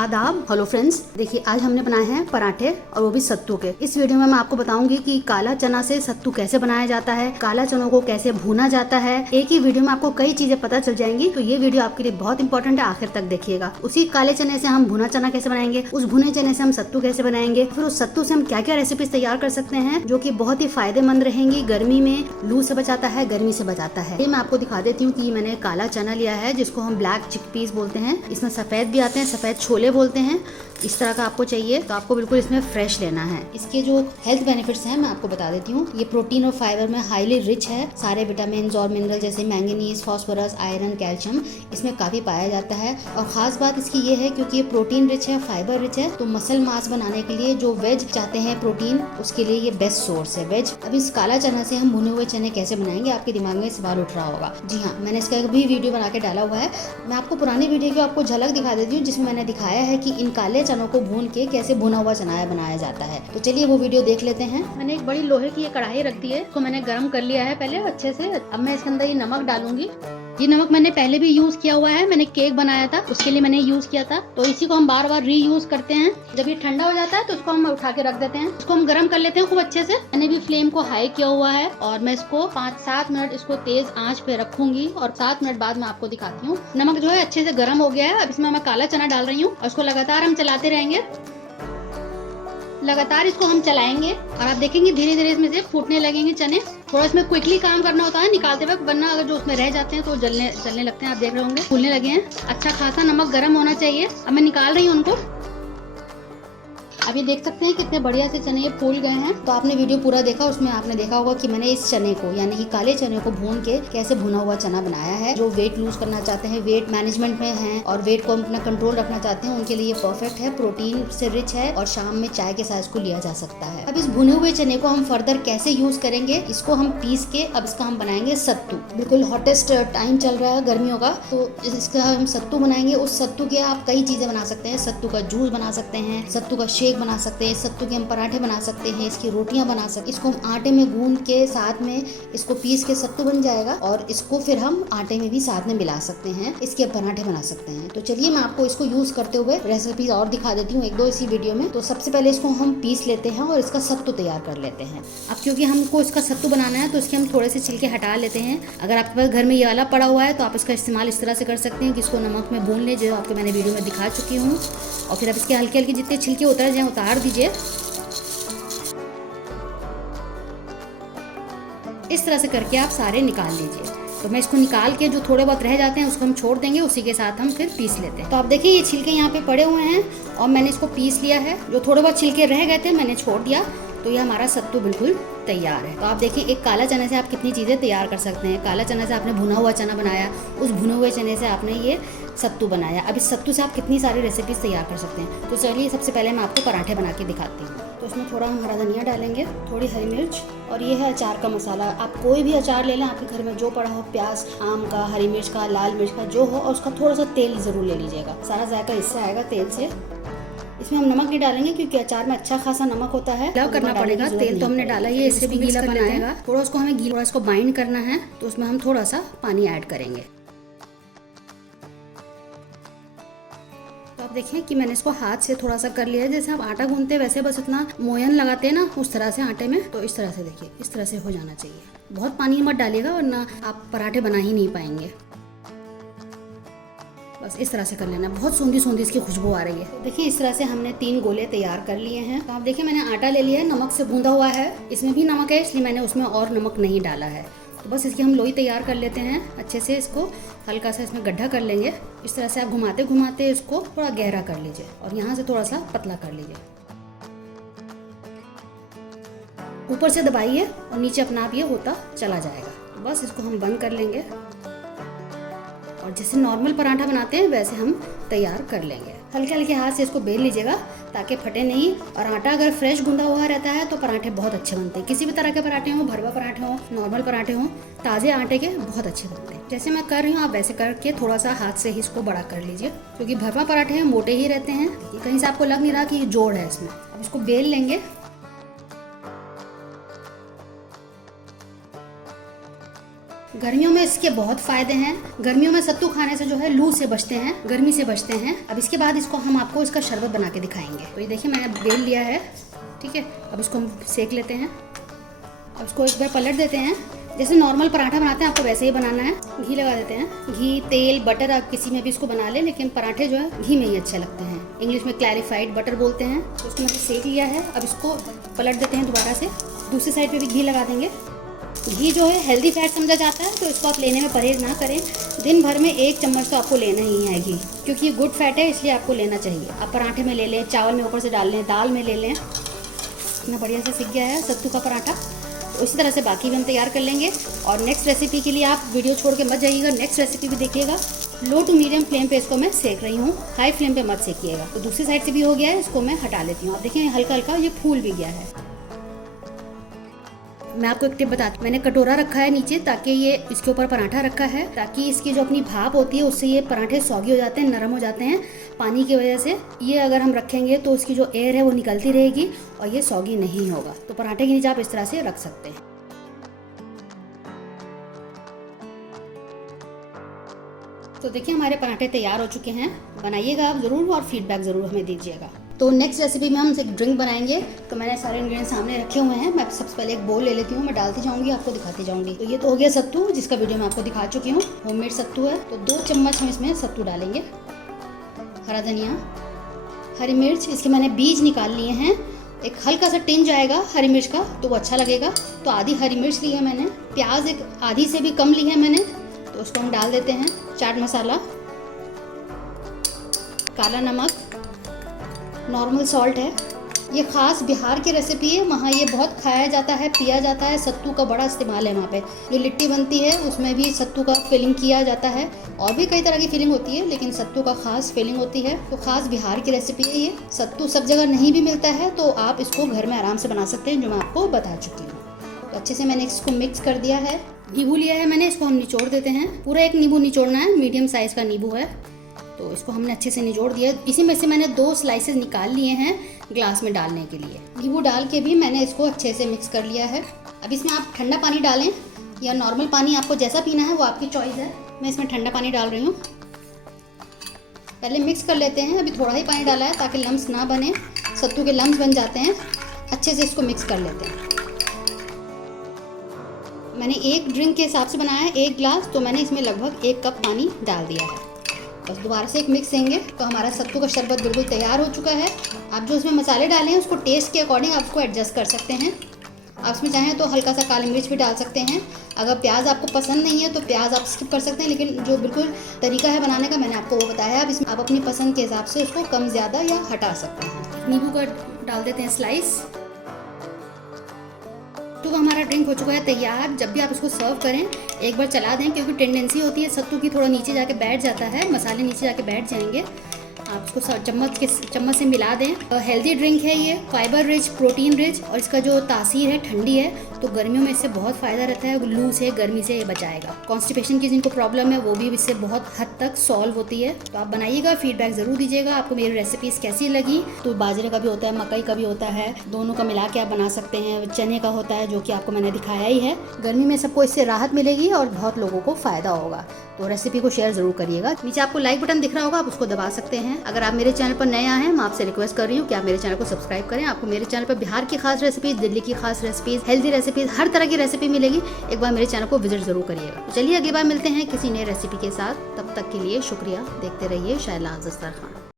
आदाब। Hello friends, देखिए आज हमने बनाए हैं पराठे और वो भी सत्तू के। इस वीडियो में मैं आपको बताऊंगी कि काला चना से सत्तू कैसे बनाया जाता है, काला चनों को कैसे भूना जाता है। एक ही वीडियो में आपको कई चीजें पता चल जाएंगी, तो ये वीडियो आपके लिए बहुत इंपॉर्टेंट है, आखिर तक देखिएगा। उसी काले चने से हम भुना चना कैसे बनाएंगे, उस भुने चने से हम सत्तू कैसे बनाएंगे, फिर उस सत्तू से हम क्या क्या रेसिपीज तैयार कर सकते हैं जो की बहुत ही फायदेमंद रहेंगी। गर्मी में लू से बचाता है, गर्मी से बचाता है। ये मैं आपको दिखा देती हूँ कि मैंने काला चना लिया है जिसको हम ब्लैक चिकपीस बोलते हैं। इसमें सफेद भी आते हैं, सफेद छोले बोलते हैं। इस तरह का आपको चाहिए तो आपको बिल्कुल इसमें फ्रेश लेना है। इसके जो हेल्थ बेनिफिट्स हैं मैं आपको बता देती हूँ। ये प्रोटीन और फाइबर में हाईली रिच है। सारे विटामिन और मिनरल जैसे मैंगनीज, फास्फोरस, आयरन, कैल्शियम इसमें काफी पाया जाता है। और खास बात इसकी ये है क्योंकि ये प्रोटीन रिच है, फाइबर रिच है, तो मसल मास बनाने के लिए जो वेज चाहते हैं प्रोटीन, उसके लिए ये बेस्ट सोर्स है वेज। अब इस काला चना से हम भुने हुए चने कैसे बनाएंगे, आपके दिमाग में सवाल उठ रहा होगा। जी हाँ, मैंने इसका भी वीडियो बना के डाला हुआ है। मैं आपको पुरानी वीडियो की आपको झलक दिखा देती हूँ जिसमें मैंने दिखाया है कि इन काले चनों को भून के कैसे भुना हुआ चना बनाया जाता है। तो चलिए वो वीडियो देख लेते हैं। मैंने एक बड़ी लोहे की ये कढ़ाई रख दी है, इसको मैंने गर्म कर लिया है पहले अच्छे से। अब मैं इसके अंदर ये नमक डालूंगी। ये नमक मैंने पहले भी यूज किया हुआ है, मैंने केक बनाया था उसके लिए मैंने यूज किया था, तो इसी को हम बार बार रीयूज करते हैं। जब ये ठंडा हो जाता है तो इसको हम उठा के रख देते हैं। इसको हम गर्म कर लेते हैं खूब अच्छे से। मैंने भी फ्लेम को हाई किया हुआ है और मैं इसको 5-7 मिनट इसको तेज आंच पे रखूंगी और 7 मिनट बाद मैं आपको दिखाती हूँ। नमक जो है अच्छे से गर्म हो गया है। अब इसमें मैं काला चना डाल रही हूँ और इसको लगातार हम चलाते रहेंगे। लगातार इसको हम चलाएंगे और आप देखेंगे धीरे धीरे इसमें से फूटने लगेंगे चने। थोड़ा इसमें क्विकली काम करना होता है निकालते वक्त, वरना अगर जो उसमें रह जाते हैं तो जलने लगते हैं। आप देख रहे होंगे फूलने लगे हैं। अच्छा खासा नमक गर्म होना चाहिए। अब मैं निकाल रही हूँ उनको। अब ये देख सकते हैं कितने बढ़िया से चने ये फूल गए हैं। तो आपने वीडियो पूरा देखा, उसमें आपने देखा होगा कि मैंने इस चने को यानी कि काले चने को भून के कैसे भुना हुआ चना बनाया है। जो वेट लूज करना चाहते हैं, वेट मैनेजमेंट में हैं और वेट को अपना कंट्रोल रखना चाहते हैं, उनके लिए ये परफेक्ट है। प्रोटीन से रिच है और शाम में चाय के साथ इसको लिया जा सकता है। अब इस भुने हुए चने को हम फर्दर कैसे यूज करेंगे, इसको हम पीस के अब इसका हम बनाएंगे सत्तू। बिल्कुल हॉटेस्ट टाइम चल रहा है गर्मियों का, तो इसका हम सत्तू बनाएंगे। उस सत्तू के आप कई चीजें बना सकते हैं। सत्तू का जूस बना सकते हैं, सत्तू का शेक बना सकते हैं, सत्तू के हम पराठे बना सकते हैं, इसकी रोटियां बना सकते हैं। इसको हम आटे में गूंद के साथ में इसको पीस के सत्तू बन जाएगा और इसको फिर हम आटे में भी साथ में मिला सकते हैं, इसके पराठे बना सकते हैं। तो चलिए मैं आपको इसको यूज करते हुए रेसिपी और दिखा देती हूँ 1-2 इसी वीडियो में। तो सबसे पहले इसको हम पीस लेते हैं और इसका सत्तू तैयार कर लेते हैं। अब क्योंकि हमको इसका सत्तू बनाना है तो इसके हम थोड़े से छिलके हटा लेते हैं। अगर आपके पास घर में ये वाला पड़ा हुआ है तो आप इसका इस्तेमाल इस तरह से कर सकते हैं कि इसको नमक में भून ले, जो आपको मैंने वीडियो में दिखा चुकी हूँ। और फिर अब इसके हल्के हल्के जितने छिलके उतर जाए उतार दीजिए। इस तरह से करके आप सारे निकाल लीजिए। तो मैं इसको निकाल के जो थोड़े बहुत रह जाते हैं उसको हम छोड़ देंगे, उसी के साथ हम फिर पीस लेते हैं। तो आप देखिए ये छिलके यहाँ पे पड़े हुए हैं और मैंने इसको पीस लिया है। जो थोड़े बहुत छिलके रह गए थे मैंने छोड़ दिया। तो ये हमारा सत्तू बिल्कुल तैयार है। तो आप देखिए एक काला चने से आप कितनी चीज़ें तैयार कर सकते हैं। काला चना से आपने भुना हुआ चना बनाया, उस भुने हुए चने से आपने ये सत्तू बनाया। अब इस सत्तू से आप कितनी सारी रेसिपीज तैयार कर सकते हैं। तो चलिए सबसे पहले मैं आपको पराठे बना के दिखाती हूँ। तो उसमें थोड़ा हम हरा धनिया डालेंगे, थोड़ी हरी मिर्च और ये है अचार का मसाला। आप कोई भी अचार ले लें, आपके घर में जो पड़ा हो, प्याज, आम का, हरी मिर्च का, लाल मिर्च का जो हो, और उसका थोड़ा सा तेल ज़रूर ले लीजिएगा। सारा जायका इससे आएगा तेल से। इसमें हम नमक नहीं डालेंगे क्योंकि अचार में अच्छा खासा नमक होता है, लव करना पड़ेगा। तेल तो हमने डाला ही है, इससे भी गीला बनाएगा। थोड़ा उसको हमें गीला, इसको बाइंड करना है, तो उसमें हम थोड़ा सा पानी ऐड करेंगे। तो आप देखें कि मैंने इसको हाथ से थोड़ा सा कर लिया है, जैसे आप आटा गूंथते हैं वैसे, बस इतना मोयन लगाते हैं ना उस तरह से आटे में। तो इस तरह से देखिए, इस तरह से हो जाना चाहिए। बहुत पानी मत डालिएगा वरना आप पराठे बना ही नहीं पाएंगे। बस इस तरह से कर लेना। बहुत सूंधी सूंधी इसकी खुशबू आ रही है। तो देखिए इस तरह से हमने 3 गोले तैयार कर लिए हैं। तो आप देखिए मैंने आटा ले लिया है, नमक से गूंदा हुआ है। इसमें भी नमक है इसलिए मैंने उसमें और नमक नहीं डाला है। तो बस इसकी हम लोई तैयार कर लेते हैं अच्छे से। इसको हल्का सा इसमें गड्ढा कर लेंगे। इस तरह से आप घुमाते घुमाते इसको थोड़ा गहरा कर लीजिए और यहाँ से थोड़ा सा पतला कर लीजिए। ऊपर से दबाइए और नीचे अपना आप ये होता चला जाएगा। बस इसको हम बंद कर लेंगे और जैसे नॉर्मल पराठा बनाते हैं वैसे हम तैयार कर लेंगे। हल्के हल्के हाथ से इसको बेल लीजिएगा ताकि फटे नहीं। और आटा अगर फ्रेश गूंदा हुआ रहता है तो पराठे बहुत अच्छे बनते हैं। किसी भी तरह के पराठे हों, भरवा पराठे हों, नॉर्मल पराठे हों, ताज़े आटे के बहुत अच्छे बनते हैं। जैसे मैं कर रही हूँ आप वैसे करके थोड़ा सा हाथ से ही इसको बड़ा कर लीजिए, क्योंकि भरवा पराठे हैं मोटे ही रहते हैं। कहीं से आपको लग नहीं रहा कि ये जोड़ है इसमें। अब इसको बेल लेंगे। गर्मियों में इसके बहुत फायदे हैं। गर्मियों में सत्तू खाने से जो है लू से बचते हैं, गर्मी से बचते हैं। अब इसके बाद इसको हम आपको इसका शरबत बना के दिखाएंगे। तो ये देखिए मैंने बेल लिया है, ठीक है। अब इसको हम सेक लेते हैं। अब इसको एक बार पलट देते हैं। जैसे नॉर्मल पराठा बनाते हैं आपको वैसे ही बनाना है। घी लगा देते हैं, घी तेल बटर आप किसी में भी इसको बना लें, लेकिन पराठे जो है घी में ही अच्छे लगते हैं। इंग्लिश में क्लैरिफाइड बटर बोलते हैं। तो इसको मैंने सेक लिया है। अब इसको पलट देते हैं दोबारा से। दूसरी साइड पे भी घी लगा देंगे। घी जो है हेल्दी फैट समझा जाता है, तो इसको आप लेने में परहेज ना करें। दिन भर में 1 चम्मच तो आपको लेना ही है घी, क्योंकि ये गुड फैट है, इसलिए आपको लेना चाहिए। आप पराठे में ले लें, चावल में ऊपर से डाल लें, दाल में ले लें। इतना बढ़िया से सीख गया है सत्तू का पराठा। तो इसी तरह से बाकी भी हम तैयार कर लेंगे। और नेक्स्ट रेसिपी के लिए आप वीडियो छोड़ के मत जाइएगा, नेक्स्ट रेसिपी भी देखिएगा। लो टू मीडियम फ्लेम पे इसको मैं सेक रही हूँ, हाई फ्लेम पे मत सेकिएगा। तो दूसरी साइड से भी हो गया है, इसको मैं हटा लेती हूँ। आप देखिए हल्का हल्का ये फूल भी गया है। मैं आपको एक टिप बताती हूँ। मैंने कटोरा रखा है नीचे, ताकि ये इसके ऊपर पराठा रखा है, ताकि इसकी जो अपनी भाप होती है उससे ये पराठे सौगी हो जाते हैं, नरम हो जाते हैं पानी की वजह से। ये अगर हम रखेंगे तो उसकी जो एयर है वो निकलती रहेगी और ये सौगी नहीं होगा। तो पराठे के नीचे आप इस तरह से रख सकते हैं। तो देखिए हमारे पराठे तैयार हो चुके हैं। बनाइएगा आप ज़रूर और फीडबैक ज़रूर हमें दीजिएगा। तो नेक्स्ट रेसिपी में हम एक ड्रिंक बनाएंगे। तो मैंने सारे इंग्रेडिएंट्स सामने रखे हुए हैं। मैं सबसे पहले एक बोल ले लेती हूँ, मैं डालती जाऊँगी, आपको दिखाती जाऊँगी। तो ये तो हो गया सत्तू, जिसका वीडियो मैं आपको दिखा चुकी हूँ। होममेड सत्तू है। तो 2 चम्मच हम इसमें सत्तू डालेंगे। हरा धनिया, हरी मिर्च, इसके मैंने बीज निकाल लिए हैं। एक हल्का सा टिंज आएगा हरी मिर्च का, तो वो अच्छा लगेगा। तो आधी हरी मिर्च ली है मैंने। प्याज एक आधी से भी कम ली है मैंने, तो उसको हम डाल देते हैं। चाट मसाला, काला नमक, नॉर्मल सॉल्ट है। ये ख़ास बिहार की रेसिपी है, वहाँ ये बहुत खाया जाता है, पिया जाता है। सत्तू का बड़ा इस्तेमाल है वहाँ पे। जो लिट्टी बनती है उसमें भी सत्तू का फिलिंग किया जाता है, और भी कई तरह की फिलिंग होती है, लेकिन सत्तू का खास फिलिंग होती है। तो ख़ास बिहार की रेसिपी है ये। सत्तू सब जगह नहीं भी मिलता है, तो आप इसको घर में आराम से बना सकते हैं, जो मैं आपको बता चुकी हूँ। तो अच्छे से मैंने इसको मिक्स कर दिया है। नींबू लिया है मैंने, इसको हम निचोड़ देते हैं। पूरा एक नींबू निचोड़ना है, मीडियम साइज़ का नींबू है। तो इसको हमने अच्छे से निचोड़ दिया। इसी में से मैंने 2 स्लाइसेस निकाल लिए हैं ग्लास में डालने के लिए। नींबू डाल के भी मैंने इसको अच्छे से मिक्स कर लिया है। अब इसमें आप ठंडा पानी डालें या नॉर्मल पानी, आपको जैसा पीना है वो आपकी चॉइस है। मैं इसमें ठंडा पानी डाल रही हूँ। पहले मिक्स कर लेते हैं। अभी थोड़ा ही पानी डाला है ताकि लम्स ना बने, सत्तू के लम्स बन जाते हैं। अच्छे से इसको मिक्स कर लेते हैं। मैंने एक ड्रिंक के हिसाब से बनाया है, 1 ग्लास, तो मैंने इसमें लगभग 1 कप पानी डाल दिया है। बस दोबारा से एक मिक्स देंगे तो हमारा सत्तू का शरबत बिल्कुल तैयार हो चुका है। आप जो इसमें मसाले डालें उसको टेस्ट के अकॉर्डिंग आप उसको एडजस्ट कर सकते हैं। आप इसमें चाहें तो हल्का सा काली मिर्च भी डाल सकते हैं। अगर प्याज आपको पसंद नहीं है तो प्याज आप स्किप कर सकते हैं, लेकिन जो बिल्कुल तरीका है बनाने का मैंने आपको वो बताया है। अब इसमें आप अपनी पसंद के हिसाब से उसको कम ज़्यादा या हटा सकते हैं। नींबू का डाल देते हैं स्लाइस। तो हमारा ड्रिंक हो चुका है तैयार। जब भी आप इसको सर्व करें एक बार चला दें, क्योंकि टेंडेंसी होती है सत्तू की थोड़ा नीचे जाके बैठ जाता है, मसाले नीचे जाके बैठ जाएंगे। आप इसको चम्मच से मिला दें। हेल्दी ड्रिंक है ये, फाइबर रिच, प्रोटीन रिच, और इसका जो तासीर है ठंडी है, तो गर्मियों में इससे बहुत फ़ायदा रहता है। लू से, गर्मी से ये बचाएगा। कॉन्स्टिपेशन की जिनको प्रॉब्लम है वो भी इससे बहुत हद तक सॉल्व होती है। तो आप बनाइएगा, फीडबैक ज़रूर दीजिएगा आपको मेरी रेसिपीज़ कैसी लगी। तो बाजरे का भी होता है, मकई का भी होता है, दोनों का मिला के आप बना सकते हैं। चने का होता है, जो कि आपको मैंने दिखाया ही है। गर्मी में सबको इससे राहत मिलेगी और बहुत लोगों को फ़ायदा होगा। तो रेसिपी को शेयर ज़रूर करिएगा। नीचे आपको लाइक बटन दिख रहा होगा, आप उसको दबा सकते हैं। अगर आप मेरे चैनल पर नए आए हैं, मैं आपसे रिक्वेस्ट कर रही हूँ कि आप मेरे चैनल को सब्सक्राइब करें। आपको मेरे चैनल पर बिहार की खास रेसिपीज, दिल्ली की खास रेसिपीज, हेल्दी रेसिपीज, हर तरह की रेसिपी मिलेगी। एक बार मेरे चैनल को विजिट जरूर करिएगा। तो चलिए अगली बार मिलते हैं किसी नए रेसिपी के साथ। तब तक के लिए शुक्रिया। देखते रहिए शाइला दस्तरखान।